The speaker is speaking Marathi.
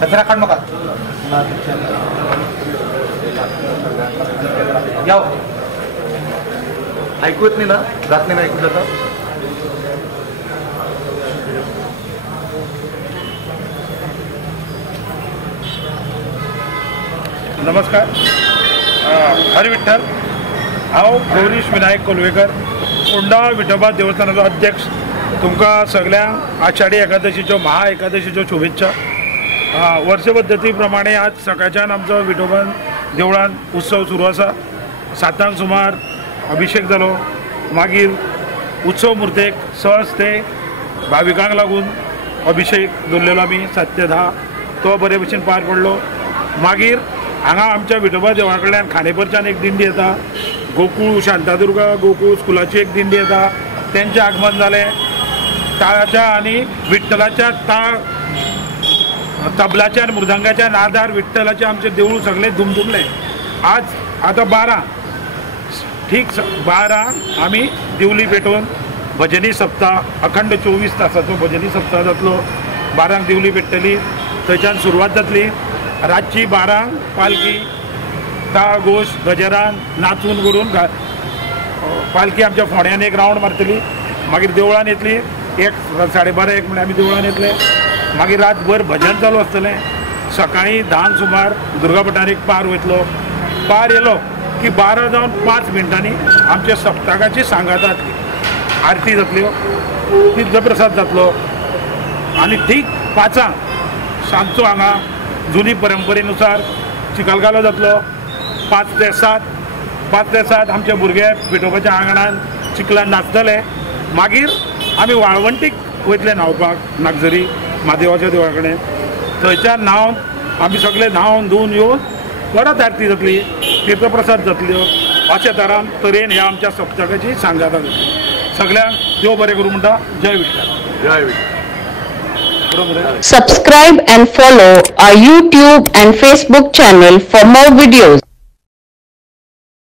कचरा काढ नका याव ऐकू येत नाही ना जात नाही ना ऐकू जातं नमस्कार हरी विठ्ठल हांव गौरीश विनायक कोलवेकर फोंडा विठोबा देवस्थानाचो अध्यक्ष तुमकां सगळ्यांक आषाढी एकादशीच्यो महा एकादशीच्यो शुभेच्छा वर्ष पद्दती प्रमाणे आज सकाळच्यान आमचो विठोबान देवळान उत्सव सुरू आसा 7 सुमार अभिषेक जालो मागीर उत्सव मुर्तेक सहज ते भाविकांक लागून अभिषेक दवरलेलो आमी 7 ते 10 तो बरे भशेन पार पडलो मागीर हांगा आमच्या विठोबा देवळा कडल्यान खांडेपरच्यान एक दिंडी येता गोकुळ शांतादुर्गा गोकुळ स्कुलाची एक दिंडी येता तेंचें आगमन जालें ताळाच्या आनी विठ्ठलाच्या तबलाच्या आनी मृदंगाच्या नादार विठ्ठलाचें आमचें देवूळ सगळें दुमदुमलें आज आतां 12 ठीक 12 आमी दिवली पेटोवन भजनी सप्ताह अखंड 24 तासाचो भजनी सप्ताह जातलो 12 दिवली पेट्टली थंयच्यान सुरवात जातली रातची 12 पालखी ताळ घोश गजरान नाचून करून पालखी आमच्या फोंड्यान एक रावंड मारतली मागीर देवळान येतली 1:30 म्हणल्यार आमी देवळान येतले मागीर रातभर भजन चालू आसतलें सकाळीं 10 सुमार दुर्गा भटारीक पार वयतलो पार येलो की 12 जावन 5 मिनटांनी आमच्या सप्तकाची सांगात जातली आरती जातल्यो तीर्थप्रसाद जातलो आनी ठीक 5 सांजचो हांगा जुनी परंपरेनुसार चिखलकालो जातलो 5 ते 7 आमचे भुरगे विठोबाच्या आंगणान चिखलान नाचतले मागीर आमी वाळवंटीक वयतले न्हांवपाक नागझरी महादेवाच्या देवळा कडेन थंयच्यान न्हांवन आमी सगळे न्हांवन धुवन येवन परत आरती जातली तीर्थप्रसाद जातल्यो अशे तरेन ह्या आमच्या सप्तकाची सांगाता जातली सगळ्यांक देव बरें करूं म्हणटा जय विठ्ठल जय Vitthal Subscribe and follow our YouTube and Facebook channel for more videos.